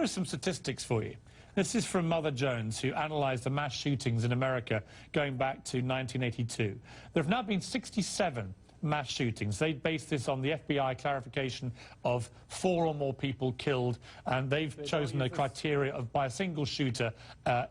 here are some statistics for you. This is from Mother Jones, who analysed the mass shootings in America going back to 1982. There have now been 67 mass shootings. They based this on the FBI clarification of 4 or more people killed, and they've chosen a criteria of by a single shooter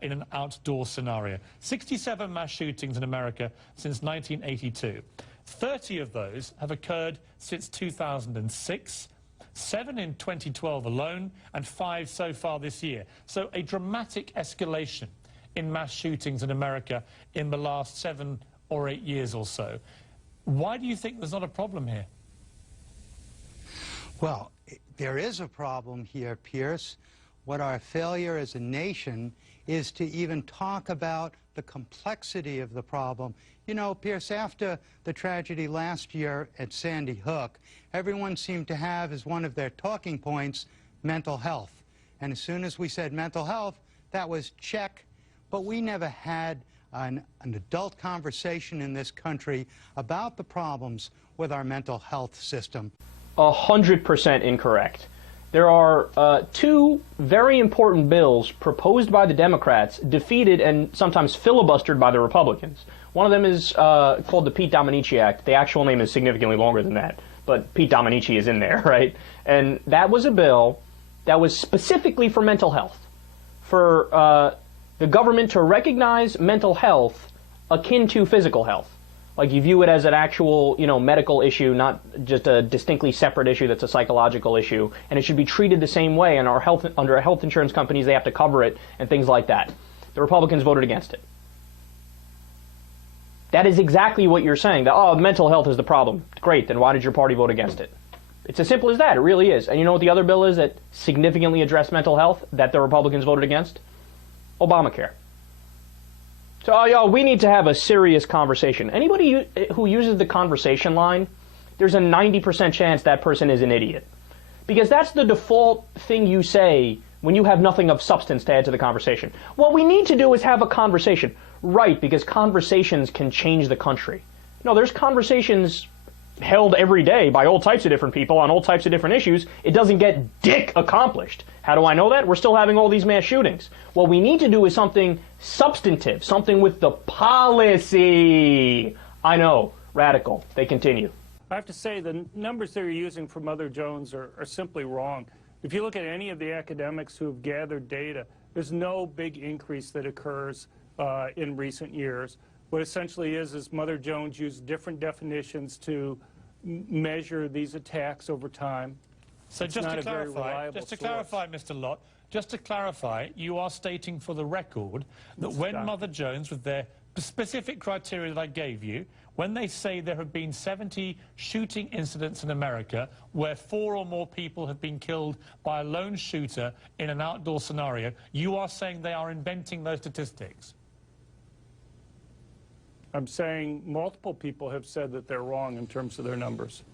in an outdoor scenario. 67 mass shootings in America since 1982. 30 of those have occurred since 2006. 7 in 2012 alone, and 5 so far this year. So a dramatic escalation in mass shootings in America in the last 7 or 8 years or so. Why do you think there's not a problem here? Well, there is a problem here, Piers. What our failure as a nation is to even talk about the complexity of the problem. You know, Piers, after the tragedy last year at Sandy Hook, everyone seemed to have as one of their talking points mental health. And as soon as we said mental health, that was check. But we never had an adult conversation in this country about the problems with our mental health system. 100% incorrect. There are 2 very important bills proposed by the Democrats, defeated and sometimes filibustered by the Republicans. One of them is called the Pete Dominici Act. The actual name is significantly longer than that, but Pete Dominici is in there, right? And that was a bill that was specifically for mental health, for the government to recognize mental health akin to physical health. Like, you view it as an actual, medical issue, not just a distinctly separate issue that's a psychological issue, and it should be treated the same way, and under our health insurance companies, they have to cover it, and things like that. The Republicans voted against it. That is exactly what you're saying, that, oh, mental health is the problem. Great, then why did your party vote against it? It's as simple as that, it really is. And you know what the other bill is that significantly addressed mental health that the Republicans voted against? Obamacare. So, we need to have a serious conversation. Anybody who uses the conversation line, there's a 90% chance that person is an idiot. Because that's the default thing you say when you have nothing of substance to add to the conversation. What we need to do is have a conversation. Right, because conversations can change the country. No, there's conversations held every day by all types of different people on all types of different issues. It doesn't get dick accomplished. How do I know that? We're still having all these mass shootings. What we need to do is something substantive, something with the policy. I know, radical. They continue. I have to say the numbers they're using for Mother Jones are simply wrong. If you look at any of the academics who have gathered data, there's no big increase that occurs in recent years. What essentially is Mother Jones used different definitions to measure these attacks over time. So just to clarify, Mr. Lott, just to clarify, you are stating for the record that when Mother Jones, with their specific criteria that I gave you, when they say there have been 70 shooting incidents in America where 4 or more people have been killed by a lone shooter in an outdoor scenario, you are saying they are inventing those statistics? I'm saying multiple people have said that they're wrong in terms of their numbers.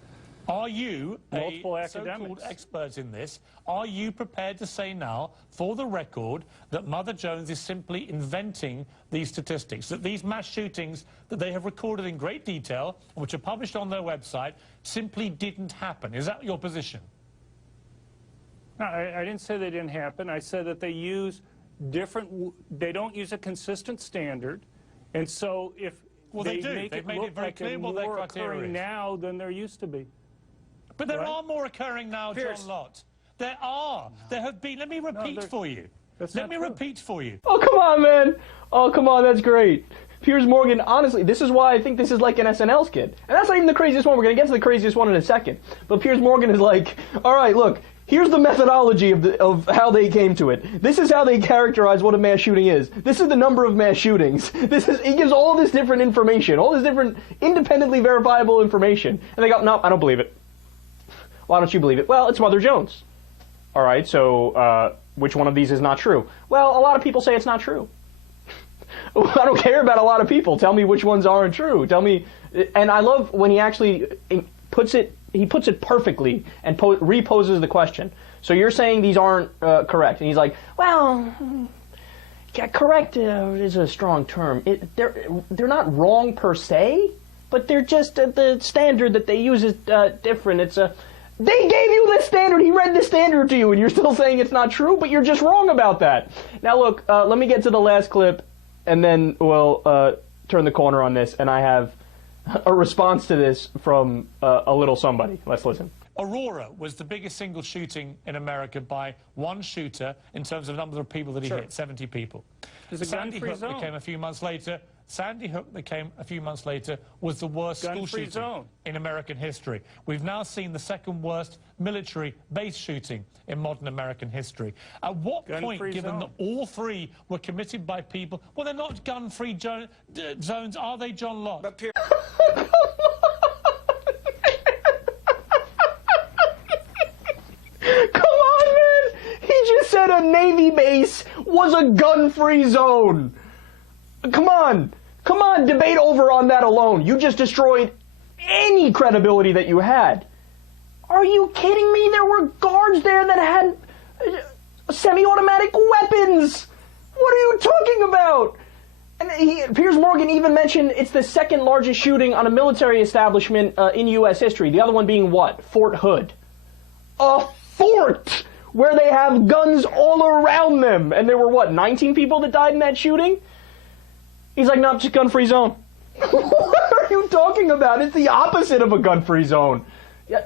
Are you, multiple a so-called expert in this, are you prepared to say now, for the record, that Mother Jones is simply inventing these statistics, that these mass shootings that they have recorded in great detail, which are published on their website, simply didn't happen? Is that your position? No, I didn't say they didn't happen. I said that they use they don't use a consistent standard, and so if they make it look like they're more occurring now than there used to be. But there are more occurring now, Piers. John Lott. There are. There have been. Let me repeat for you. Let me repeat for you. Oh, come on, man. Oh, come on. That's great. Piers Morgan, honestly, this is why I think this is like an SNL skit. And that's not even the craziest one. We're going to get to the craziest one in a second. But Piers Morgan is like, all right, look, here's the methodology of how they came to it. This is how they characterize what a mass shooting is. This is the number of mass shootings. He gives all this different information, all this different independently verifiable information. And they go, no, I don't believe it. Why don't you believe it? Well, it's Mother Jones. All right, so which one of these is not true? Well, a lot of people say it's not true. I don't care about a lot of people. Tell me which ones aren't true. Tell me. And I love when he actually puts it perfectly and reposes the question. So you're saying these aren't correct. And he's like, well, yeah, correct is a strong term. They're not wrong per se, but they're just the standard that they use is different. They gave you this standard. He read the standard to you, and you're still saying it's not true, but you're just wrong about that. Now, look, let me get to the last clip, and then we'll turn the corner on this, and I have a response to this from a little somebody. Let's listen. Aurora was the biggest single shooting in America by one shooter in terms of number of people that he hit, 70 people. Sandy Hook that came a few months later. Sandy Hook that came a few months later was the worst school shooting in American history. We've now seen the second worst military base shooting in modern American history. At what point, given that all three were committed by people, well, they're not gun-free zones, are they, John Lott? Said a Navy base was a gun-free zone. Come on, debate over on that alone. You just destroyed any credibility that you had. Are you kidding me? There were guards there that had semi-automatic weapons. What are you talking about? And Piers Morgan even mentioned it's the second largest shooting on a military establishment in U.S. history. The other one being what? Fort Hood. A fort! Where they have guns all around them. And there were, what, 19 people that died in that shooting? He's like, no, just gun-free zone. What are you talking about? It's the opposite of a gun-free zone. Yeah.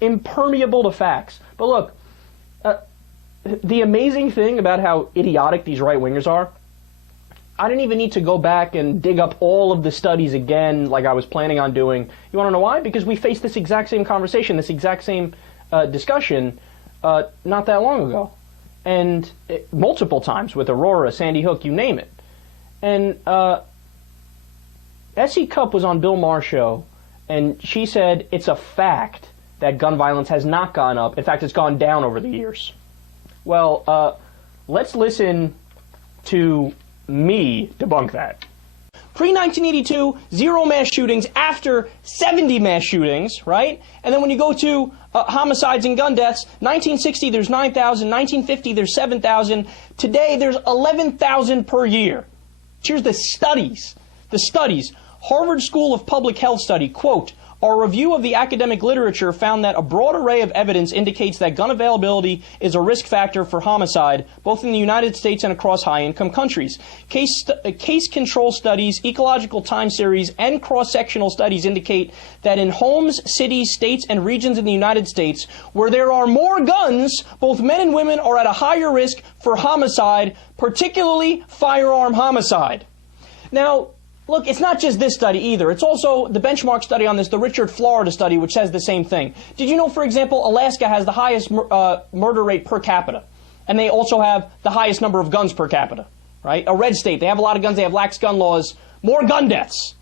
Impermeable to facts. But look, the amazing thing about how idiotic these right-wingers are, I didn't even need to go back and dig up all of the studies again like I was planning on doing. You want to know why? Because we faced this exact same conversation, this exact same discussion not that long ago, and multiple times with Aurora, Sandy Hook, you name it. And S.E. Cupp was on Bill Maher's show, and she said it's a fact that gun violence has not gone up. In fact, it's gone down over the years. Well, let's listen to me debunk that. Pre-1982, 0 mass shootings. After, 70 mass shootings, right? And then when you go to homicides and gun deaths, 1960 there's 9,000, 1950 there's 7,000. Today there's 11,000 per year. Here's the studies. The studies. Harvard School of Public Health study, quote, our review of the academic literature found that a broad array of evidence indicates that gun availability is a risk factor for homicide, both in the United States and across high-income countries. Case control studies, ecological time series, and cross-sectional studies indicate that in homes, cities, states, and regions in the United States where there are more guns, both men and women are at a higher risk for homicide, particularly firearm homicide. Now, look, it's not just this study either. It's also the benchmark study on this, the Richard Florida study, which says the same thing. Did you know, for example, Alaska has the highest murder rate per capita, and they also have the highest number of guns per capita, right? A red state, they have a lot of guns, they have lax gun laws, more gun deaths.